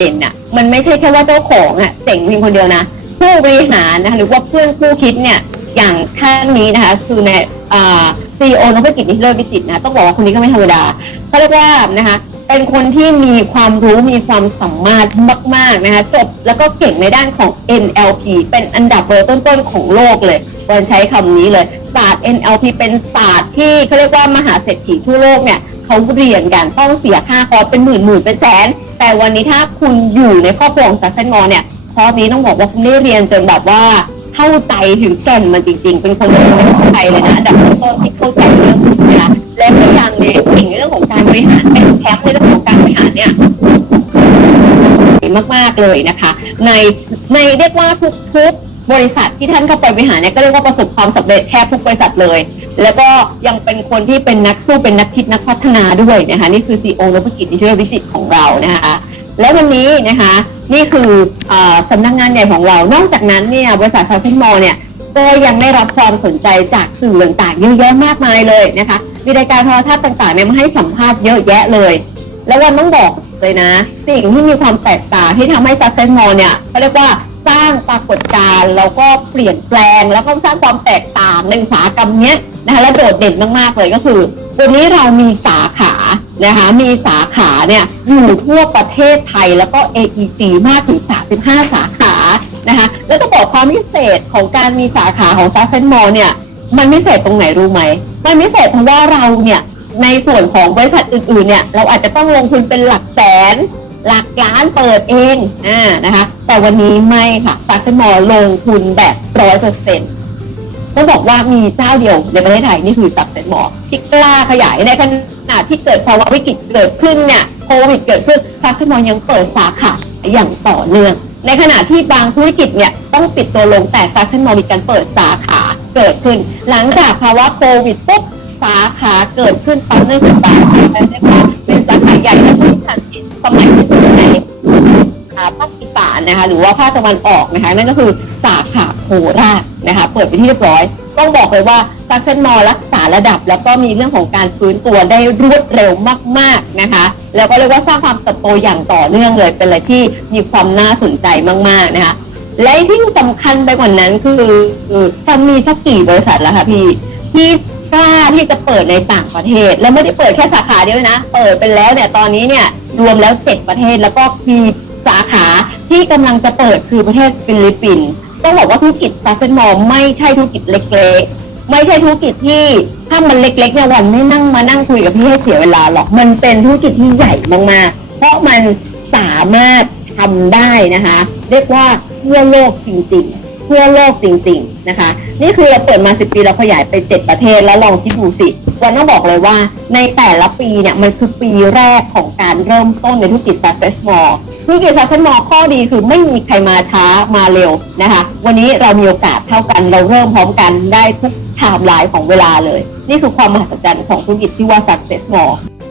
เด่นน่ะ มันไม่ใช่แค่ว่าเจ้าของอะเจ๋งเพียงคนเดียวนะ ผู้บริหารนะคะหรือว่าเพื่อนคู่คิดเนี่ยอย่างท่านนี้นะคะคือในอ่าซีโอนพกิจนิเลิศวิจิตนะต้องบอกว่าคนนี้ก็ไม่ธรรมดาเขาเรียกว่านะคะเป็นคนที่มีความรู้มีความสามารถมาก ๆ นะคะจบแล้วก็เก่งในด้านของ NLP เป็นอันดับเบอร์ต้น ๆ ของโลกเลยควรใช้คำนี้เลย ศาสตร์ NLP เป็นศาสตร์ที่เขาเรียกว่ามหาเศรษฐีทั่วโลกเนี่ยเขาเรียนกันต้องเสียค่าคอร์สเป็นหมื่นหมื่นเป็นแสน แต่วันนี้ถ้าคุณอยู่ในครอบครัวของซัสเซนมอเนี่ยคอร์สนี้ต้องบอกว่าคุณได้เรียนจนแบบว่าเข้าใจถึงแก่นมันจริง ๆ เป็นคนที่ไม่เข้าใจเลยนะอันดับต้นที่เข้าใจเรื่องนี้นะและก็ยังเนี่ยเก่งในเรื่องของการบริหารเป็นแชมป์ในเรื่องของการบริหารเนี่ยมากๆเลยนะคะ ในในเรียกว่าทุกทุกบริษัทที่ท่านเข้าไปบริหารเนี่ยก็เรียกว่าประสบความสำเร็จแทบทุกบริษัทเลย แล้วก็ยังเป็นคนที่เป็นนักสู้เป็นนักคิดนักพัฒนาด้วยนะคะนี่คือซีโอนพกิจนิเชยวิสิตของเรานะคะแล้ววันนี้นะคะนี่คืออสำนักงานใหญ่ของเรา นอกจากนั้นเนี่ยบริษัทซาเซนมอลเนี่ยก็ยังได้รับความสนใจจากสื่อต่างๆเยอะแยะมากมายเลยนะคะมีรายการโทรทัศน์ต่างๆเนี่ยมาให้สัมภาษณ์เยอะแยะเลย แล้ววันต้องบอกเลยนะ สิ่งที่มีความแตกต่างที่ทำให้ซาเซนมอลเนี่ยเขาเรียกว่าสร้างปรากฏการณ์แล้วก็เปลี่ยนแปลง แล้วก็สร้างความแตกต่างในอุตสาหกรรมเนี้ย นะคะและโดดเด่นมากๆเลยก็คือ วันนี้เรามีสาขานะคะมีสาขาเนี่ยอยู่ทั่วประเทศไทยแล้วก็ AEC มากถึง 35 สาขานะคะแล้วต้องบอกความพิเศษของการมีสาขาของซาเซนมอลเนี่ยมันพิเศษตรงไหนรู้ไหมมันพิเศษเพราะว่าเราเนี่ยในส่วนของบริษัทอื่นๆเนี่ยเราอาจจะต้องลงทุนเป็นหลักแสนหลักล้านเปิดเองอ่านะคะแต่วันนี้ไม่ค่ะซาเซนมอลลงทุนแบบร้อยเปอร์เซ็นต์ ต้องบอกว่ามีเจ้าเดียวในประเทศไทยนี่คือสับเซ็นหมอที่กล้าขยายในขณะที่เกิดภาวะวิกฤตเกิดขึ้นเนี่ยโควิดเกิดขึ้นซับเซ็นมอยังเปิดสาขาอย่างต่อเนื่อง ในขณะที่บางธุรกิจเนี่ยต้องปิดตัวลงแต่ซับเซ็นมอมีการเปิดสาขาเกิดขึ้น หลังจากภาวะโควิดปุ๊บสาขาเกิดขึ้นต่อเนื่องสาขาเป็นสาขาใหญ่และที่ทันทีสมัยที่สุดในอาภาคอีสานนะคะหรือว่าภาคตะวันออกนะคะนั่นก็คือสาขาโคราช นะคะเปิดไปที่เรียบร้อย ต้องบอกเลยว่าซักเซนมอรักษาระดับ แล้วก็มีเรื่องของการฟื้นตัวได้รวดเร็วมาก ๆนะคะ แล้วก็เรียกว่าสร้างความเติบโตอย่างต่อเนื่องเลยเป็นอะไรที่มีความน่าสนใจมากๆนะคะและที่สำคัญไปกว่านั้นคือจะมีสักกี่บริษัทแล้วคะพี่ที่กล้าที่จะเปิดในต่างประเทศ แล้วไม่ได้เปิดแค่สาขาเดียวนะ เปิดไปแล้วเนี่ยตอนนี้เนี่ยรวมแล้วเจ็ดประเทศแล้วก็มีสาขาที่กำลังจะเปิดคือประเทศฟิลิปปินส์ ต้องบอกว่าธุรกิจซาเซนมอลไม่ใช่ธุรกิจเล็กๆ ไม่ใช่ธุรกิจที่ถ้ามันเล็กๆเนี่ยวันไม่นั่งมานั่งคุยกับพี่ให้เสียเวลาหรอก มันเป็นธุรกิจที่ใหญ่มากๆ เพราะมันสามารถทำได้นะคะ เรียกว่าทั่วโลกจริงๆทั่วโลกจริงๆนะคะ นี่คือเราเปิดมา 10 ปีเราขยายไป 7 ประเทศแล้วลองคิดดูสิวันต้องบอกเลยว่าในแต่ละปีเนี่ยมันคือปีแรกของการเริ่มต้นในธุรกิจ Success Mall ธุรกิจ Success Mall ข้อดีคือไม่มีใครมาช้ามาเร็วนะคะ วันนี้เรามีโอกาสเท่ากันเราเริ่มพร้อมกันได้ทุกไทม์ไลน์ของเวลาเลย นี่คือความมหัศจรรย์ของธุรกิจที่ว่า Success Mall